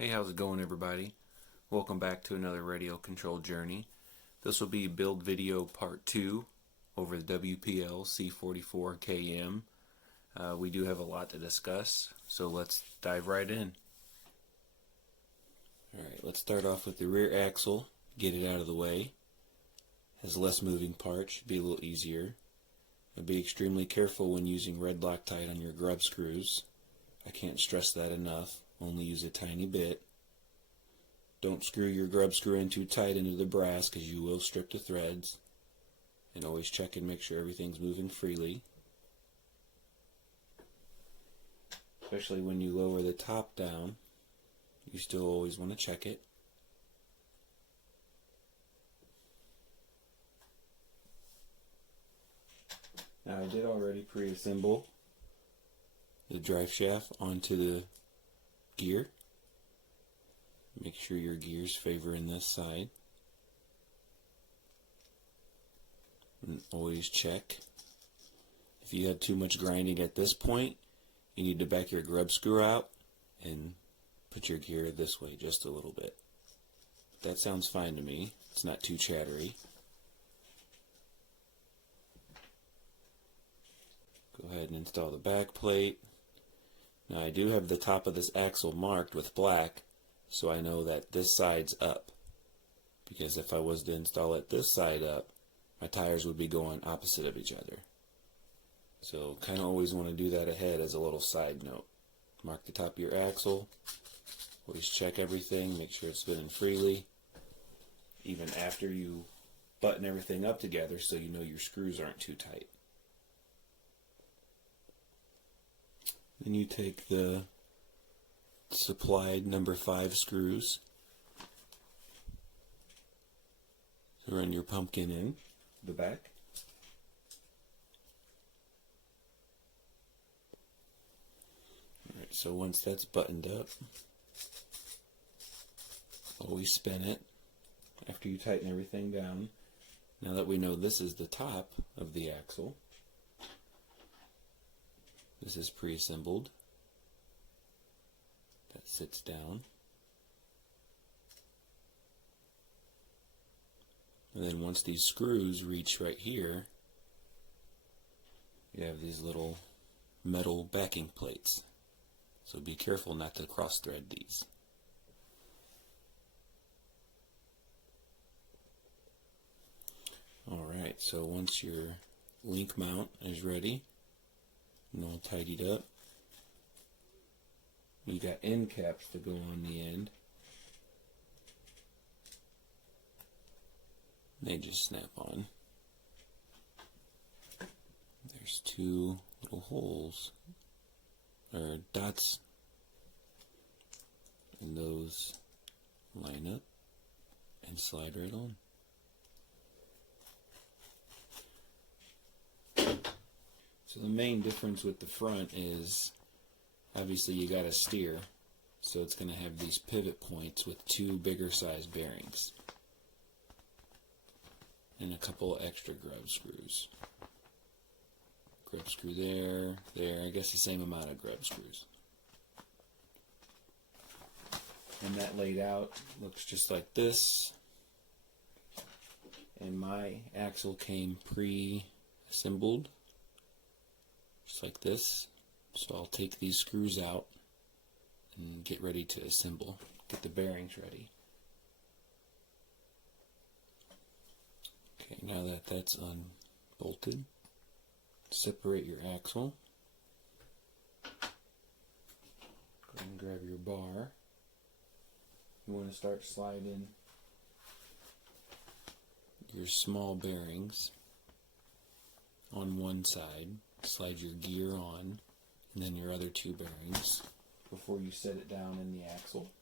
Hey, how's it going, everybody? Welcome back to another radio control journey. This will be build video part 2 over the WPL C-44KM. We do have a lot to discuss, so let's dive right in. Alright, let's start off with the rear axle, get it out of the way. Has less moving parts, should be a little easier. But be extremely careful when using red Loctite on your grub screws. I can't stress that enough. Only use a tiny bit. Don't screw your grub screw in too tight into the brass because you will strip the threads. And always check and make sure everything's moving freely. Especially when you lower the top down, you still always want to check it. Now I did already pre-assemble the drive shaft onto the gear. Make sure your gears favor in this side. And always check. If you have too much grinding at this point, you need to back your grub screw out and put your gear this way just a little bit. That sounds fine to me. It's not too chattery. Go ahead and install the back plate. Now I do have the top of this axle marked with black, so I know that this side's up. Because if I was to install it this side up, my tires would be going opposite of each other. So kind of always want to do that ahead as a little side note. Mark the top of your axle. Always check everything, make sure it's spinning freely. Even after you button everything up together so you know your screws aren't too tight. Then you take the supplied number 5 screws to run your pumpkin in the back. Alright, so once that's buttoned up, always spin it after you tighten everything down. Now that we know this is the top of the axle, this is pre-assembled. That sits down. And then once these screws reach right here, you have these little metal backing plates. So be careful not to cross thread these. Alright, so once your link mount is ready and all tidied up, you got end caps to go on the end. They just snap on. There's 2 little holes, or dots, and those line up and slide right on. So the main difference with the front is obviously you got to steer, so it's going to have these pivot points with 2 bigger size bearings and a couple extra grub screws. Grub screw there, I guess the same amount of grub screws. And that laid out looks just like this. And my axle came pre-assembled, just like this. So I'll take these screws out and get ready to assemble, get the bearings ready. Okay, now that that's unbolted, separate your axle. Go ahead and grab your bar. You want to start sliding your small bearings on one side. Slide your gear on, and then your other 2 bearings before you set it down in the axle.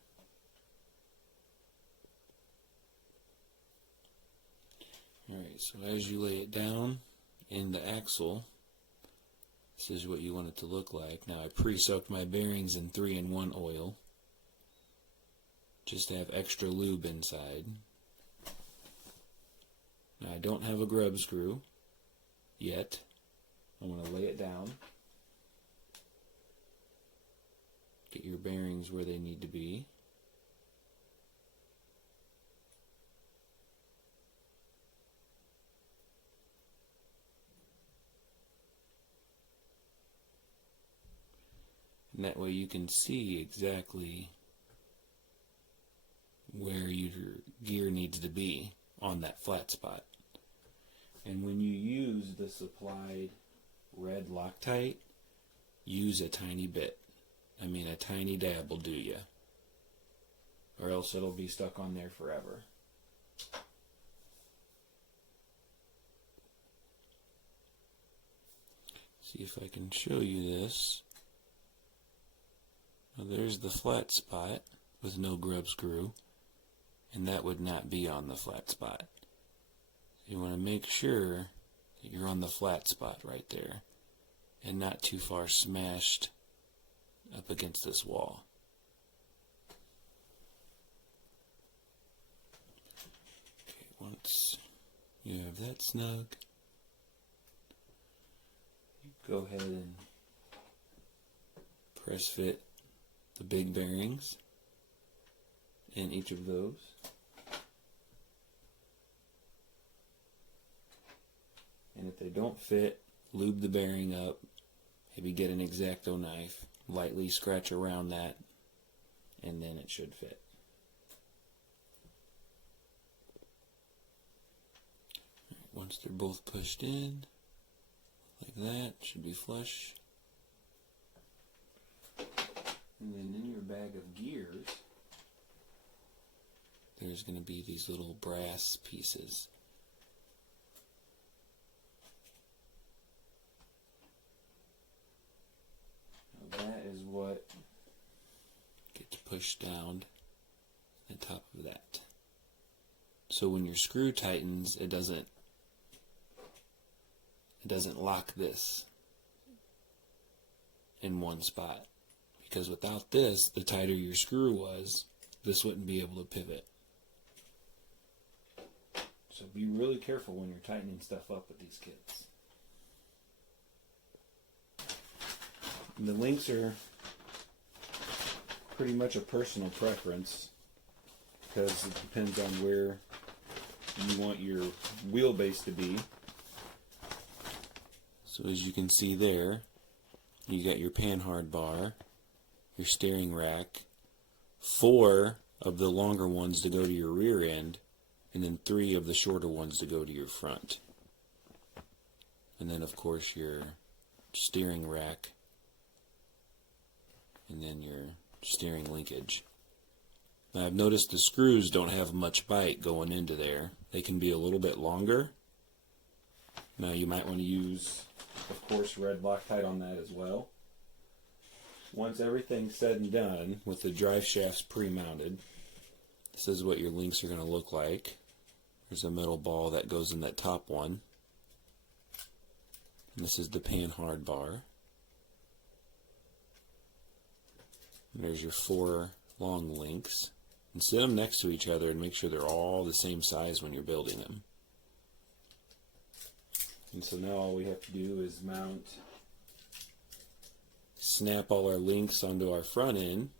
Alright, so as you lay it down in the axle, this is what you want it to look like. Now I pre-soaked my bearings in 3-in-1 oil, just to have extra lube inside. Now I don't have a grub screw yet. I'm going to lay it down, get your bearings where they need to be, And that way you can see exactly where your gear needs to be on that flat spot. And when you use the supplied red Loctite, use a tiny bit. I mean, a tiny dab will do you, or else it'll be stuck on there forever. See if I can show you this. Now there's the flat spot with no grub screw, and that would not be on the flat spot. You want to make sure that you're on the flat spot right there and not too far smashed up against this wall. Okay, once you have that snug, you go ahead and press fit the big bearings in each of those. And if they don't fit, lube the bearing up. Maybe get an X-Acto knife, lightly scratch around that, and then it should fit. Once they're both pushed in, like that, should be flush. And then in your bag of gears, there's going to be these little brass pieces. That is what gets pushed down on top of that. So when your screw tightens, it doesn't lock this in one spot. Because without this, the tighter your screw was, this wouldn't be able to pivot. So be really careful when you're tightening stuff up with these kits. And the links are pretty much a personal preference because it depends on where you want your wheelbase to be. So as you can see there, you got your panhard bar, your steering rack, 4 of the longer ones to go to your rear end, and then 3 of the shorter ones to go to your front. And then of course your steering rack, and then your steering linkage. Now I've noticed the screws don't have much bite going into there. They can be a little bit longer. Now you might want to use, of course, red Loctite on that as well. Once everything's said and done with the drive shafts pre-mounted, this is what your links are going to look like. There's a metal ball that goes in that top one. And this is the panhard bar. And there's your 4 long links. And sit them next to each other and make sure they're all the same size when you're building them. And so now all we have to do is snap all our links onto our front end,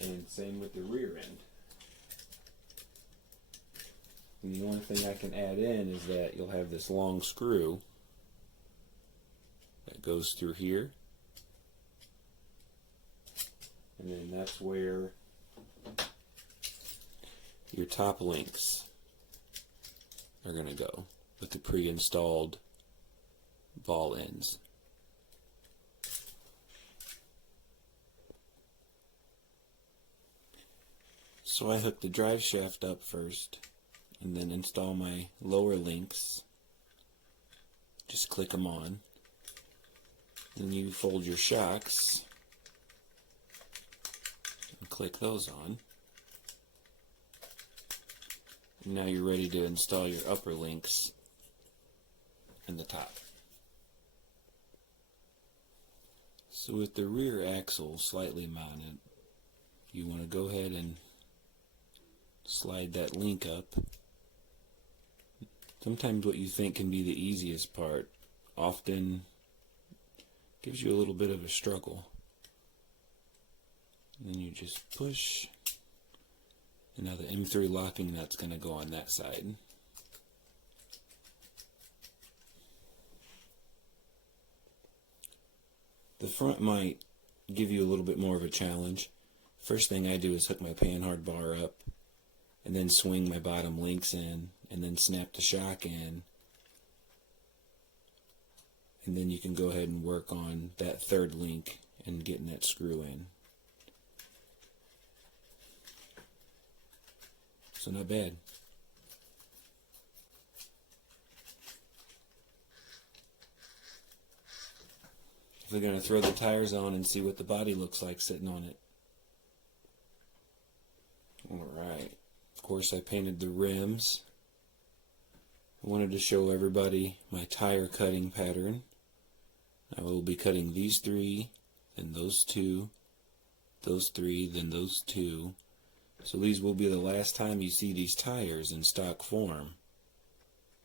and same with the rear end. And the only thing I can add in is that you'll have this long screw that goes through here, and then that's where your top links are going to go with the pre-installed ball ends. So I hook the drive shaft up first and then install my lower links. Just click them on. Then you fold your shocks and click those on. And now you're ready to install your upper links in the top. So with the rear axle slightly mounted, you want to go ahead and slide that link up. Sometimes what you think can be the easiest part often gives you a little bit of a struggle. And then you just push, and now the M3 locking nut's going to go on that side. The front might give you a little bit more of a challenge. First thing I do is hook my panhard bar up and then swing my bottom links in and then snap the shock in. And then you can go ahead and work on that third link and getting that screw in. So not bad. We're going to throw the tires on and see what the body looks like sitting on it. Alright, of course I painted the rims. I wanted to show everybody my tire cutting pattern. I will be cutting these three, then those two, those three, then those two. So these will be the last time you see these tires in stock form,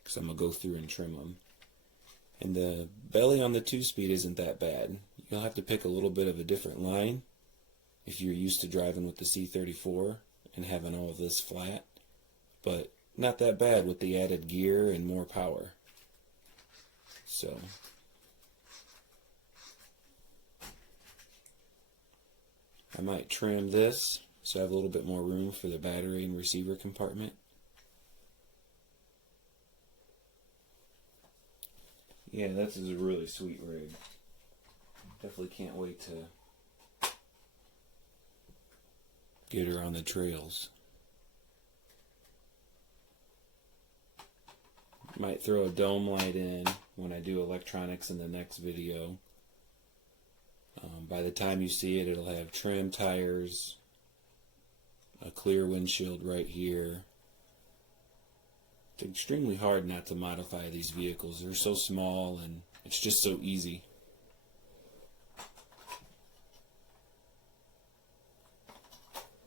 because I'm going to go through and trim them. And the belly on the 2-speed isn't that bad. You'll have to pick a little bit of a different line if you're used to driving with the C-34 and having all of this flat, but not that bad with the added gear and more power. So I might trim this so I have a little bit more room for the battery and receiver compartment. Yeah, this is a really sweet rig. Definitely can't wait to get her on the trails. Might throw a dome light in when I do electronics in the next video. By the time you see it, it'll have trim tires, a clear windshield right here. It's extremely hard not to modify these vehicles. They're so small and it's just so easy.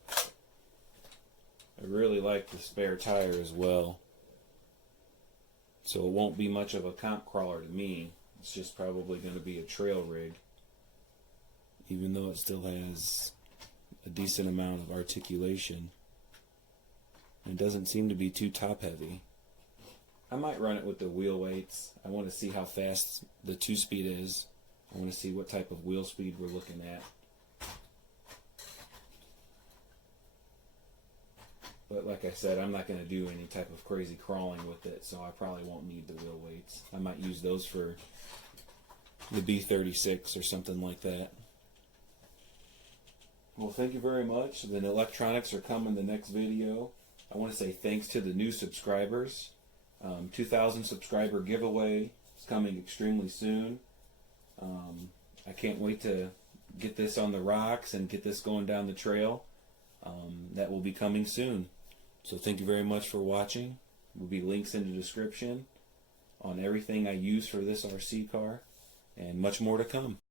I really like the spare tire as well. So it won't be much of a comp crawler to me. It's just probably going to be a trail rig, even though it still has a decent amount of articulation. It doesn't seem to be too top heavy. I might run it with the wheel weights. I want to see how fast the 2-speed is. I want to see what type of wheel speed we're looking at. But like I said, I'm not going to do any type of crazy crawling with it, so I probably won't need the wheel weights. I might use those for the B36 or something like that. Well, thank you very much. The electronics are coming the next video. I want to say thanks to the new subscribers. 2,000 subscriber giveaway is coming extremely soon. I can't wait to get this on the rocks and get this going down the trail. That will be coming soon. So thank you very much for watching. There will be links in the description on everything I use for this RC car and much more to come.